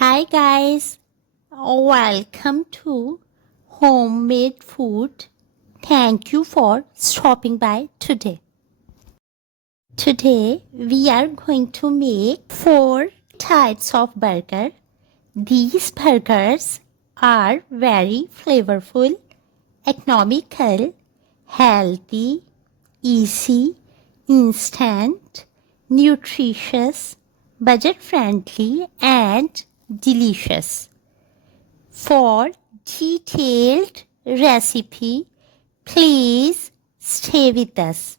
Hi guys, welcome to Homemade Food. Thank you for stopping by today. Today we are going to make 4 types of burger. These burgers are very flavorful, economical, healthy, easy, instant, nutritious, budget friendly, and delicious. For detailed recipe, please stay with us.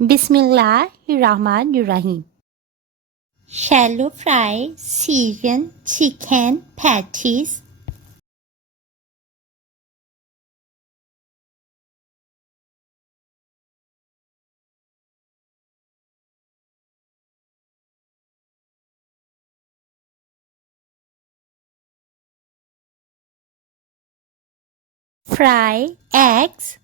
Bismillahirrahmanirrahim. Shallow fry Syrian chicken patties. Fry eggs.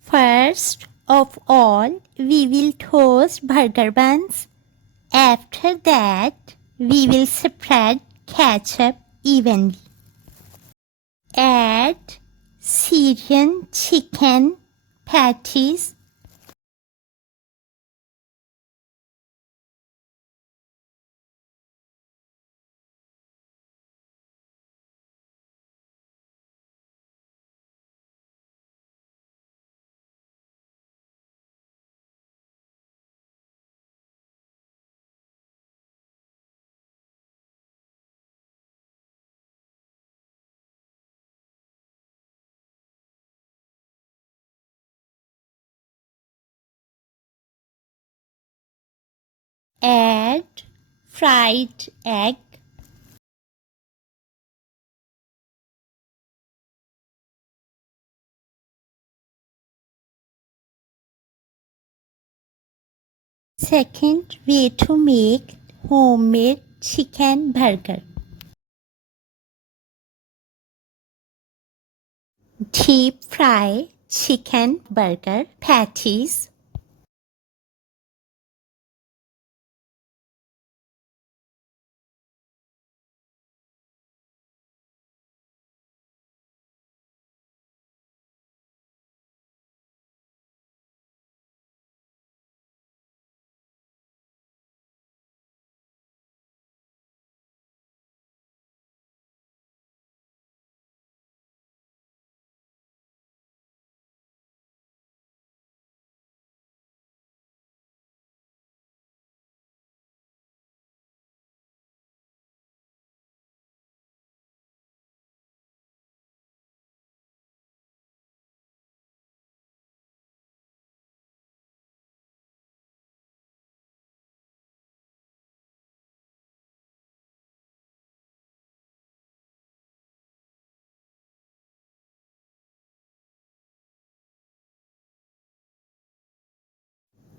First of all, we will toast burger buns. After that, we will spread ketchup evenly. Add Syrian chicken patties. Add fried egg. Second way to make homemade chicken burger. Deep fry chicken burger patties.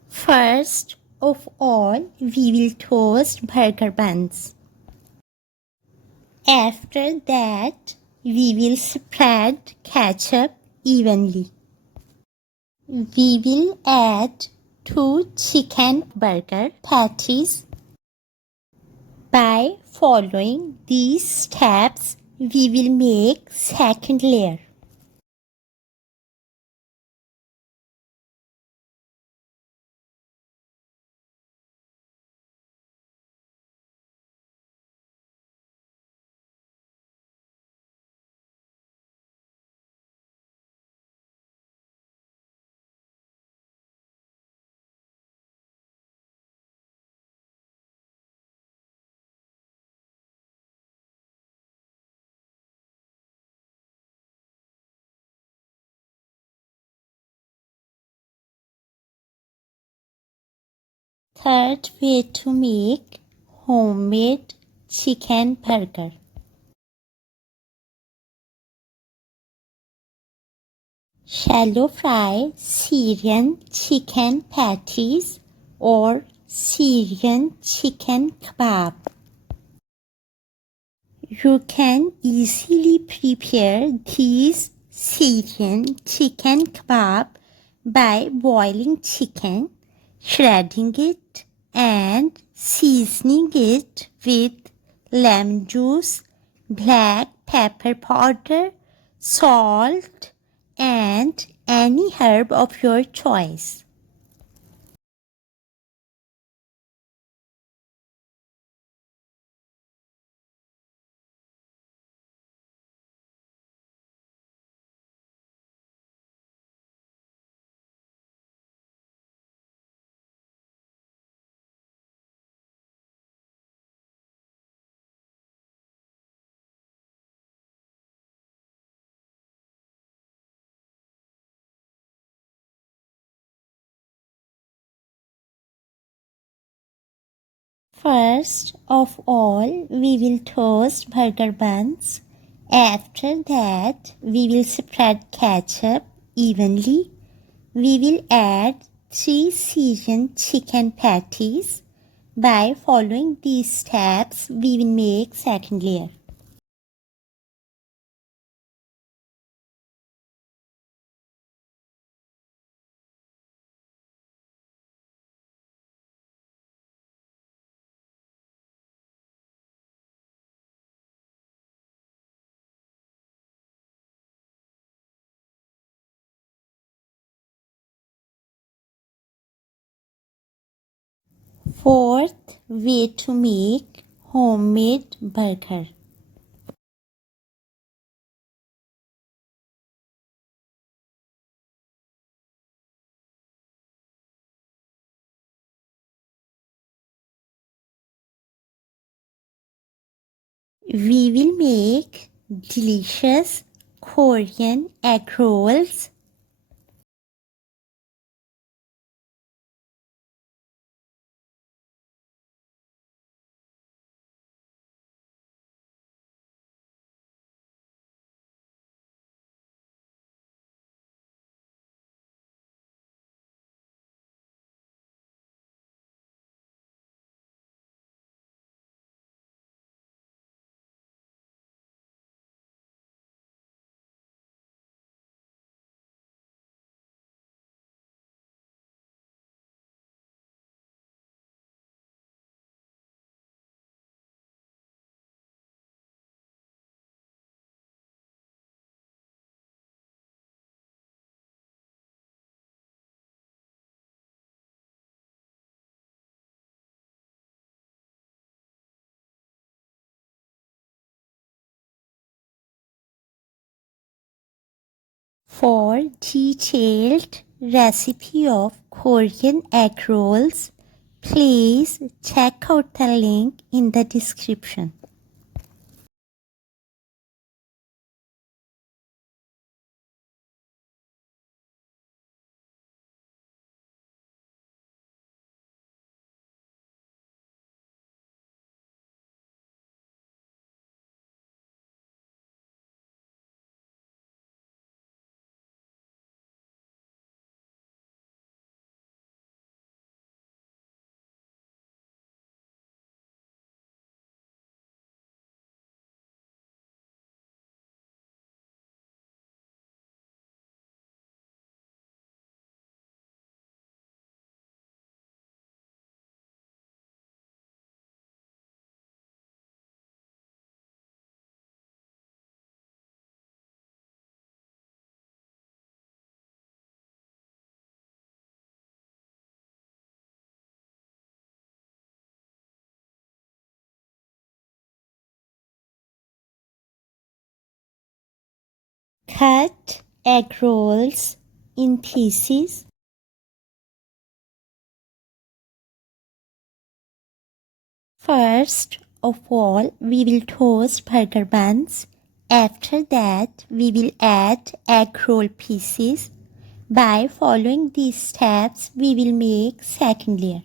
First of all, we will toast burger buns. After that, we will spread ketchup evenly. We will add 2 chicken burger patties. By following these steps, we will make second layer. Third way to make homemade chicken burger. Shallow fry Syrian chicken patties or Syrian chicken kebab. You can easily prepare these Syrian chicken kebab by boiling chicken, shredding it, and seasoning it with lemon juice, black pepper powder, salt, and any herb of your choice. First of all, we will toast burger buns. After that, we will spread ketchup evenly. We will add 3 seasoned chicken patties. By following these steps, we will make second layer. Fourth way to make homemade burger. We will make delicious Korean egg rolls. For detailed recipe of Korean egg rolls, please check out the link in the description. Cut egg rolls in pieces. First of all, we will toast burger buns. After that, we will add egg roll pieces. By following these steps, we will make second layer.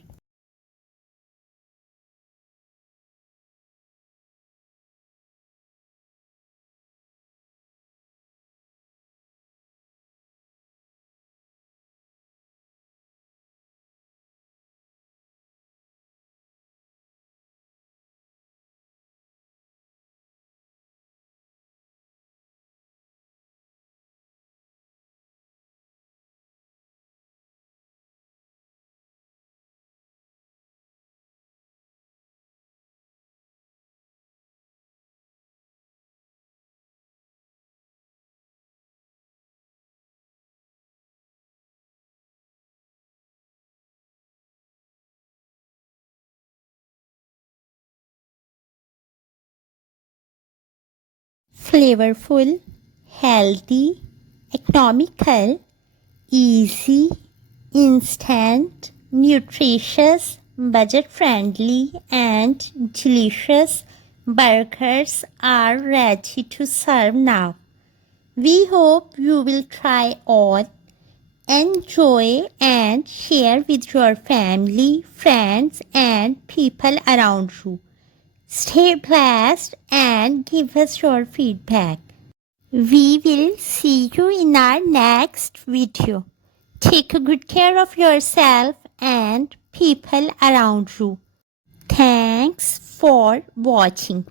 flavorful, healthy, economical, easy, instant, nutritious, budget-friendly, and delicious burgers are ready to serve now. We hope you will try all, enjoy, and share with your family, friends, and people around you. Stay blessed and give us your feedback. We will see you in our next video. Take good care of yourself and people around you. Thanks for watching.